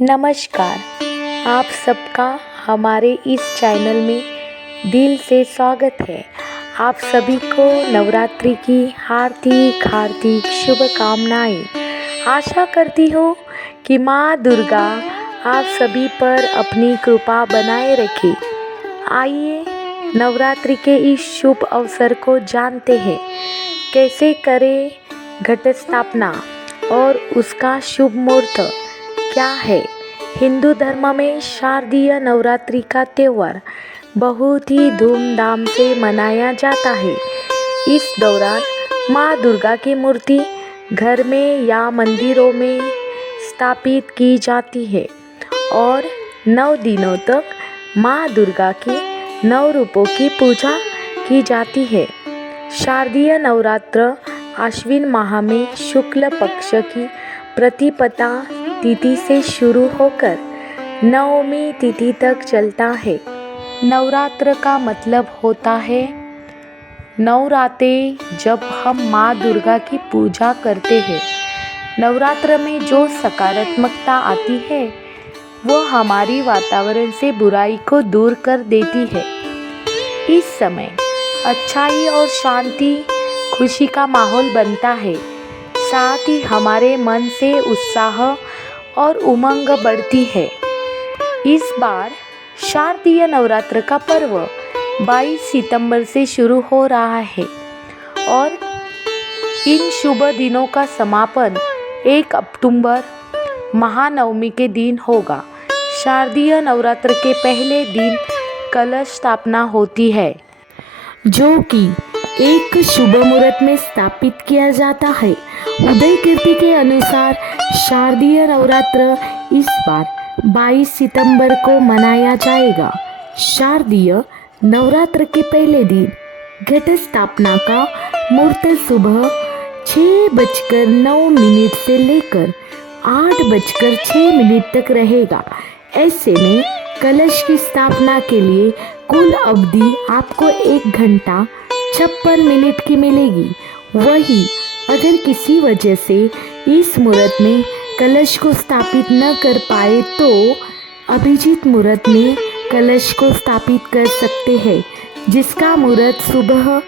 नमस्कार। आप सबका हमारे इस चैनल में दिल से स्वागत है। आप सभी को नवरात्रि की हार्दिक हार्दिक शुभकामनाएं। आशा करती हूँ कि माँ दुर्गा आप सभी पर अपनी कृपा बनाए रखे। आइए नवरात्रि के इस शुभ अवसर को जानते हैं। कैसे करें घट स्थापना और उसका शुभ मुहूर्त क्या है। हिंदू धर्म में शारदीय नवरात्रि का त्यौहार बहुत ही धूमधाम से मनाया जाता है। इस दौरान माँ दुर्गा की मूर्ति घर में या मंदिरों में स्थापित की जाती है और 9 दिनों तक माँ दुर्गा के 9 रूपों की पूजा की जाती है। शारदीय नवरात्र आश्विन माह में शुक्ल पक्ष की प्रतिपदा तिथि से शुरू होकर नवमी तिथि तक चलता है। नवरात्र का मतलब होता है नवरात्रे, जब हम माँ दुर्गा की पूजा करते हैं। नवरात्र में जो सकारात्मकता आती है वो हमारी वातावरण से बुराई को दूर कर देती है। इस समय अच्छाई और शांति खुशी का माहौल बनता है। साथ ही हमारे मन से उत्साह और उमंग बढ़ती है। इस बार शारदीय नवरात्र का पर्व 22 सितंबर से शुरू हो रहा है और इन शुभ दिनों का समापन 1 अक्टूबर महानवमी के दिन होगा। शारदीय नवरात्र के पहले दिन कलश स्थापना होती है, जो कि एक शुभ मुहूर्त में स्थापित किया जाता है। उदय कीर्ति के अनुसार शारदीय नवरात्र इस बार 22 सितंबर को मनाया जाएगा। शारदीय नवरात्र के पहले दिन घट स्थापना का मुहूर्त सुबह 6:09 से लेकर 8:06 तक रहेगा। ऐसे में कलश की स्थापना के लिए कुल अवधि आपको 1 घंटा 56 मिनट की मिलेगी। वही अगर किसी वजह से इस मुहूर्त में कलश को स्थापित न कर पाए तो अभिजीत मुहूर्त में कलश को स्थापित कर सकते हैं, जिसका मुहूर्त सुबह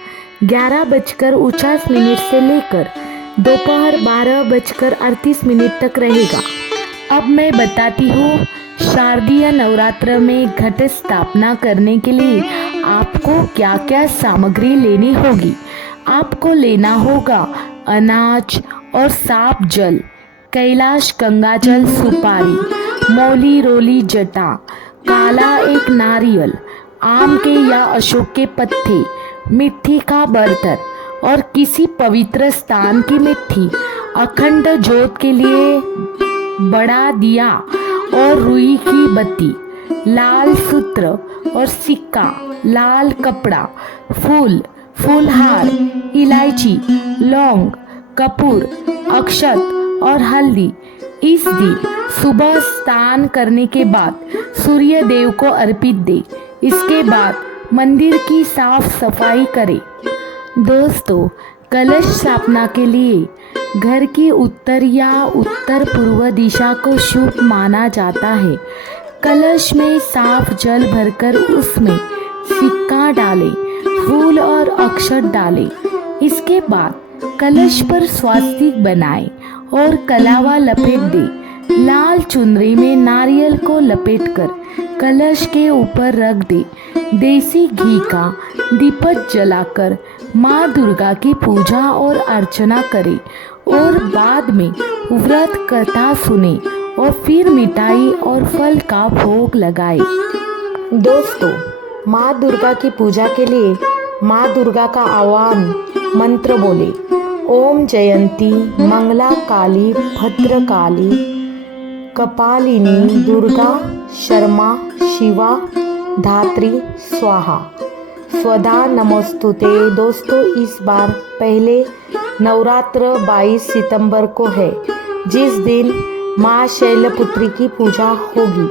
11:49 से लेकर दोपहर 12:38 तक रहेगा। अब मैं बताती हूँ शारदीय नवरात्र में घट स्थापना करने के लिए आपको क्या क्या सामग्री लेनी होगी। आपको लेना होगा अनाज और साफ जल, कैलाश गंगाजल, सुपारी, मौली रोली जटा, काला एक नारियल, आम के या अशोक के पत्ते, मिट्टी का बर्तन और किसी पवित्र स्थान की मिट्टी, अखंड ज्योत के लिए बड़ा दिया और रुई की बत्ती, लाल सूत्र और सिक्का, लाल कपड़ा, फूलहार, इलायची, लौंग, कपूर, अक्षत और हल्दी। इस दिन सुबह स्नान करने के बाद सूर्य देव को अर्पित दे। इसके बाद मंदिर की साफ सफाई करें। दोस्तों, कलश स्थापना के लिए घर की उत्तर या उत्तर पूर्व दिशा को शुभ माना जाता है। कलश में साफ जल भरकर उसमें सिक्का डालें, फूल और अक्षत डालें। इसके बाद कलश पर स्वास्तिक बनाएं और कलावा लपेट दें। लाल चुनरी में नारियल को लपेटकर कलश के ऊपर रख दें। देसी घी का दीपक जलाकर माँ दुर्गा की पूजा और अर्चना करें और बाद में व्रत कथा सुने और फिर मिठाई और फल का भोग लगाएं। दोस्तों, माँ दुर्गा की पूजा के लिए माँ दुर्गा का आह्वान मंत्र बोले। ओम जयंती मंगला काली भद्रकाली कपालिनी दुर्गा शर्मा शिवा धात्री स्वाहा स्वधा नमोस्तुते। दोस्तों, इस बार पहले नवरात्र 22 सितंबर को है, जिस दिन माँ शैलपुत्री की पूजा होगी।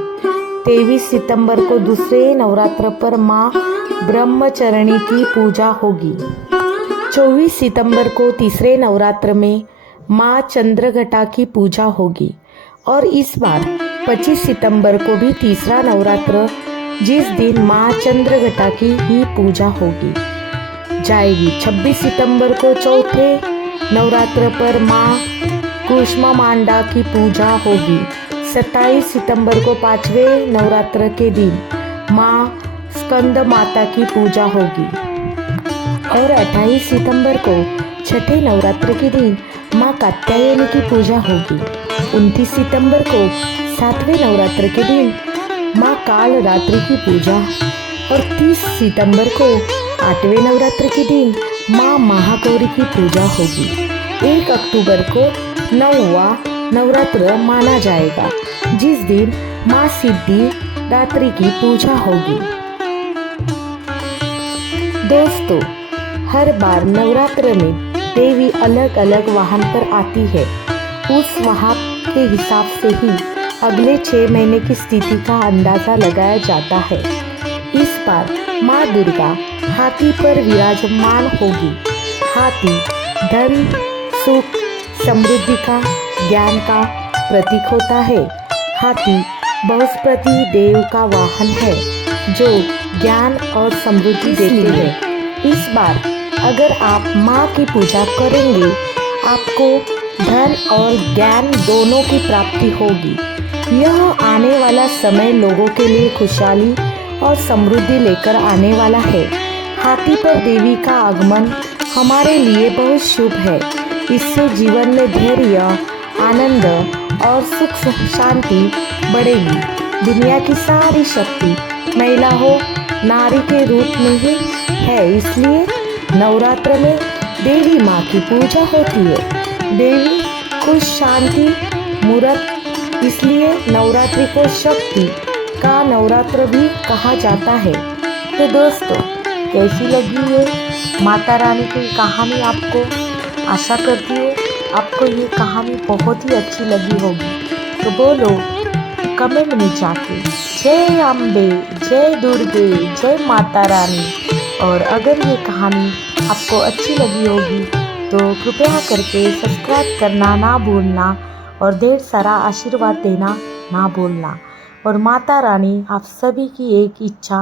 23 सितंबर को दूसरे नवरात्र पर माँ ब्रह्मचरणी की पूजा होगी। 24 सितंबर को तीसरे नवरात्र में माँ चंद्रघटा की पूजा होगी और इस बार 25 सितंबर को भी तीसरा नवरात्र, जिस दिन माँ चंद्रघटा की ही पूजा होगी जाएगी। 26 सितंबर को चौथे नवरात्र पर माँ कुष्मांडा की पूजा होगी। 27 सितंबर को पांचवें नवरात्र के दिन माँ स्कंद माता की पूजा होगी और 28 सितंबर को छठे नवरात्र के दिन माँ कात्यायनी की पूजा होगी। 29 सितंबर को सातवें नवरात्र के दिन माँ काल रात्रि की पूजा और 30 सितंबर को आठवें नवरात्र के दिन माँ महागौरी की पूजा होगी। 1 अक्टूबर को 9वां नवरात्र माना जाएगा, जिस दिन माँ सिद्धि दात्री की पूजा होगी। दोस्तों, हर बार नवरात्र में देवी अलग अलग वाहन पर आती है। उस वाहन के हिसाब से ही अगले 6 महीने की स्थिति का अंदाजा लगाया जाता है। इस बार माँ दुर्गा हाथी पर विराजमान होगी। हाथी धन, सुख, समृद्धि का, ज्ञान का प्रतीक होता है। हाथी बृहस्पति देव का वाहन है, जो ज्ञान और समृद्धि देते हैं। इस बार अगर आप माँ की पूजा करेंगे, आपको धन और ज्ञान दोनों की प्राप्ति होगी। यह आने वाला समय लोगों के लिए खुशहाली और समृद्धि लेकर आने वाला है। हाथी पर देवी का आगमन हमारे लिए बहुत शुभ है। इससे जीवन में धैर्य, आनंद और सुख शांति बढ़ेगी। दुनिया की सारी शक्ति महिला हो, नारी के रूप में ही है, इसलिए नवरात्र में देवी माँ की पूजा होती है। देवी खुश, शांति, मूर्त, इसलिए नवरात्रि को शक्ति का नवरात्र भी कहा जाता है। तो दोस्तों, कैसी लगी ये माता रानी की कहानी आपको? आशा करती हूँ आपको ये कहानी बहुत ही अच्छी लगी होगी। तो बोलो कमेंट में जाके जय अम्बे, जय दुर्गे, जय माता रानी। और अगर ये कहानी आपको अच्छी लगी होगी तो कृपया करके सब्सक्राइब करना ना भूलना और ढेर सारा आशीर्वाद देना ना भूलना। और माता रानी आप सभी की एक इच्छा